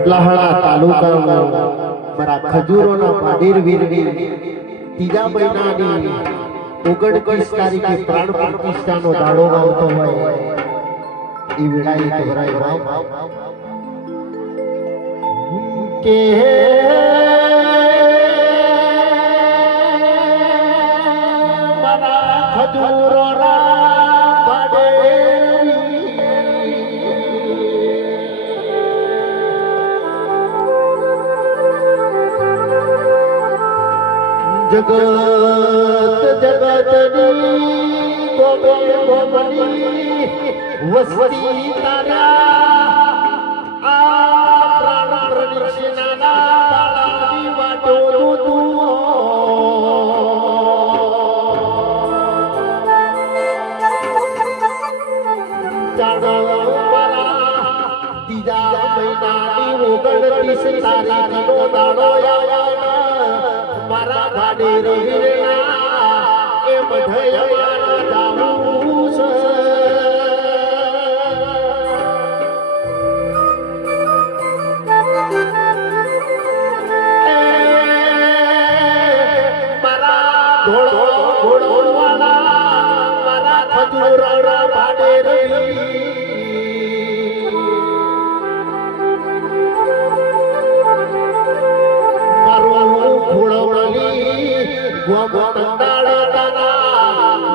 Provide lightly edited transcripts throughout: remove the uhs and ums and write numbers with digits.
કટલાહળા તાલુકામાં મારા ખજૂરોના પાડીર વીરવી ત્રીજા મહિનાની 29 તારીખે પ્રાણ પ્રતિષ્ઠાનો દાડો આવતો હોય એ વેળાએ કહેવાય કે મારા ખજૂરોના जगत जगतनी गोबे गोबनी वस्ती तारा आ प्राण प्रदक्षिणा दाळावी वाटो तू जाणो मला तीजा मહિનાની 29 તારીખનો દાડો આવ્યો મારા ભાડેર વીરના એ મઢય મારા જાવું છે મારા ઘોડવાળા મારા ખજૂરોના ભાડેર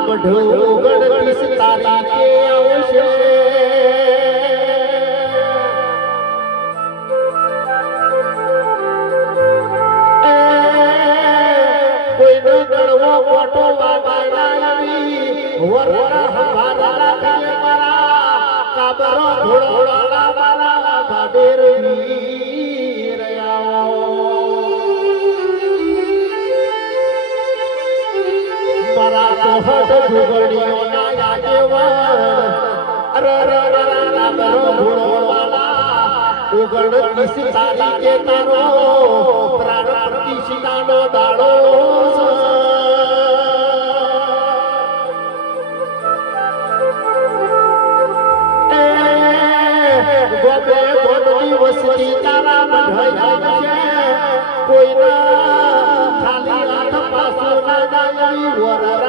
મઢ 29 તારીખે આવશે કોઈનો ગણવો ફોટો વાગાવી વરરા હવારા કાલે મારા કાબરો ઘોડોળા મારા ભાડેર વીર આવો મારા તોહટ જુગડીઓના યાદેવન અરરરરા બરો ઘોડોવાલા 29 તારીખે તારો પ્રાણ પ્રતિષ્ઠાનો દાડો ગોબે ગોડની વસ્તી તારા મઢ છે કોઈના ખાલી હાથ પાછો ના જાય વરરા